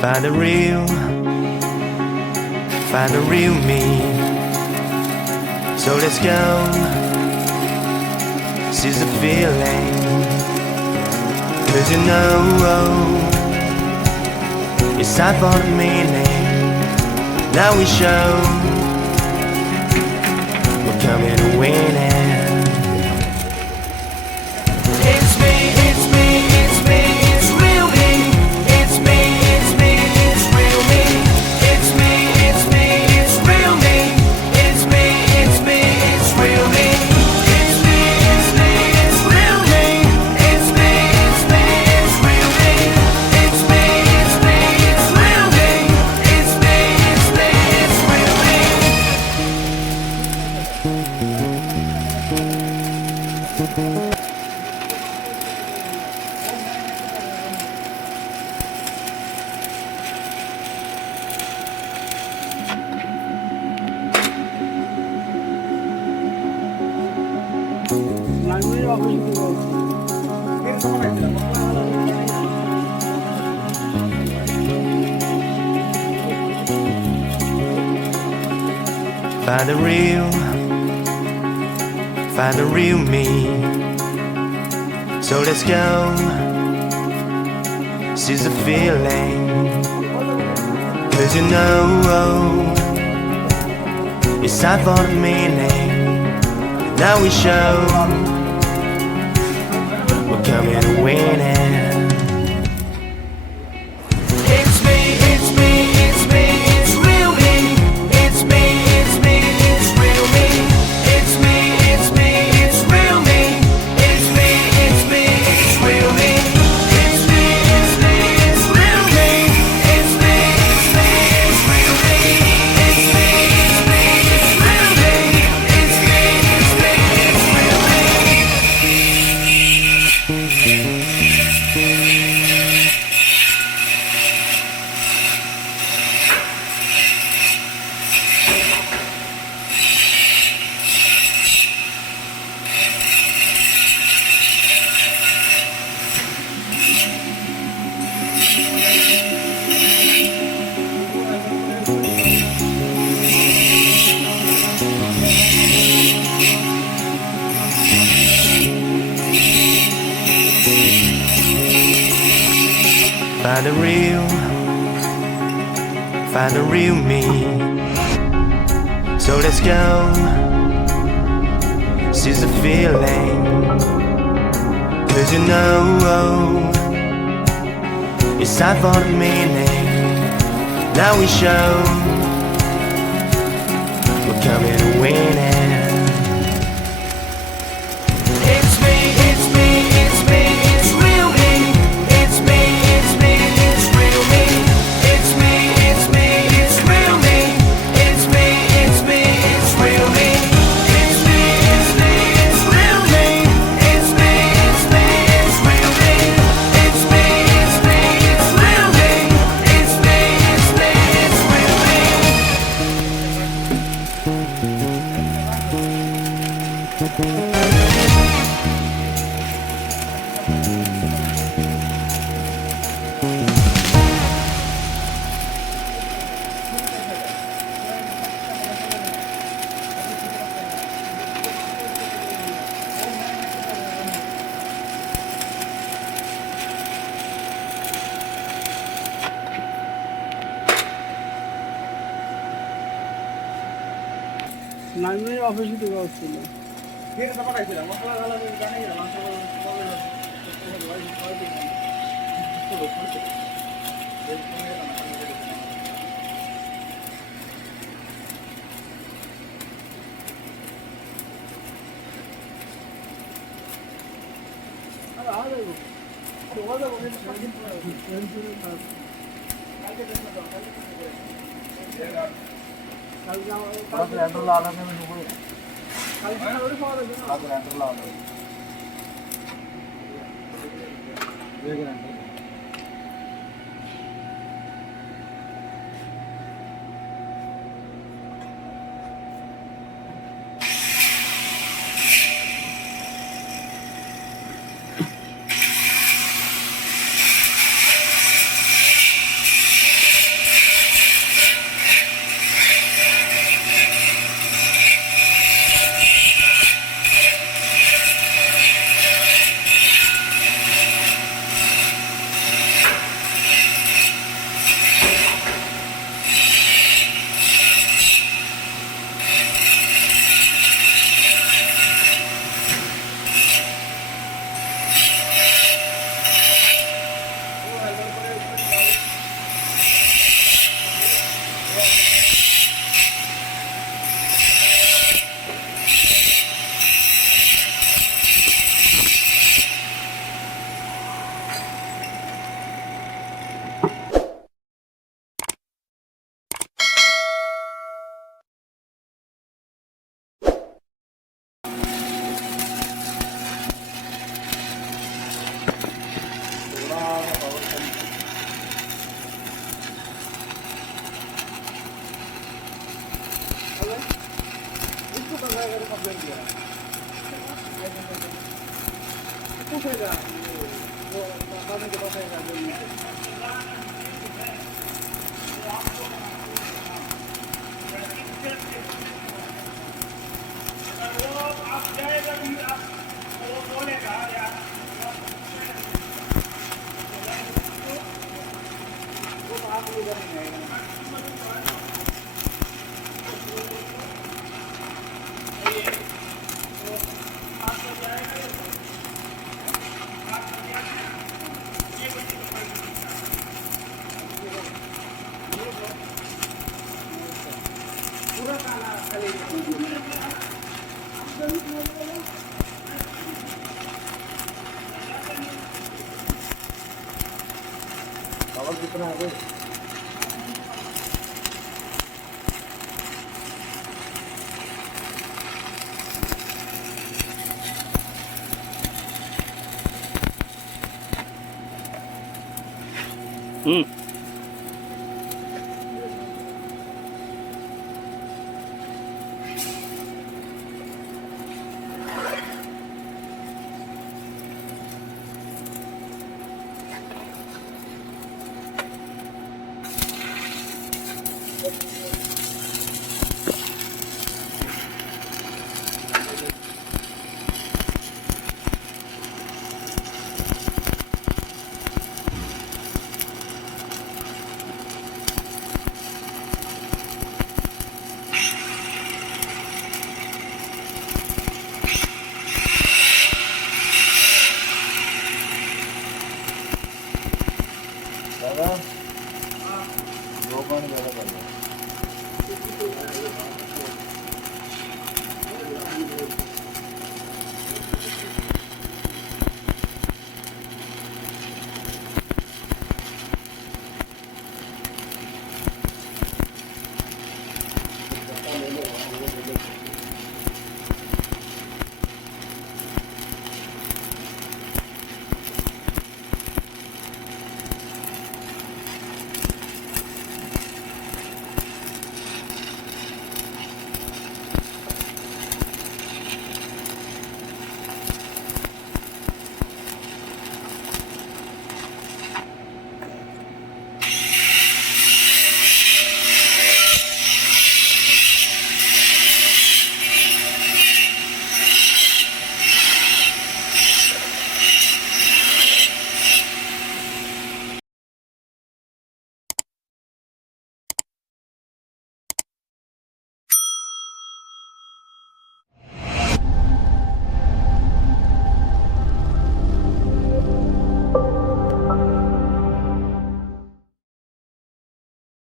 Find the real me. So let's go, seize the feeling. 'Cause you know it's time for the meaning. Now we show we're coming to win it. It's me, it's me, it's me, it's real me. It's me, it's me, it's real me. It's me, it's me, it's real me. It's me, it's me, it's real me. It's me, it's me, it's real me. It's me, it's me, it's real me. It's me, it's me, it's real me. It's me, it's me, it's real me. Find the real me. So let's go, seize the feeling. 'Cause you know it's time for the meaning. Now we show we're coming to win it. It's me, it's me, it's me, it's real me. It's me, it's me, it's real me. It's me, it's me, it's real me. It's me, it's me, it's real me. It's me, it's me, it's real me. It's me, it's me, it's real me. It's me, it's me, it's real me. It's me, it's me, it's real me. Find the real me. So let's go, seize the feeling. 'Cause you know it's time for the meaning. Now we show we're coming to win it. It's me, it's me, it's me, it's real me. It's me, it's me, it's real me. It's me, it's me, it's real me. It's me, it's me, it's real me. It's me, it's me, it's real me. It's me, it's me, it's real me. It's me, it's me, it's real me. It's me, it's me, it's real me. নাইমের অফিসে থেকে হচ্ছিল power कितना है? दादा 2 पाणी झालं पाहिजे.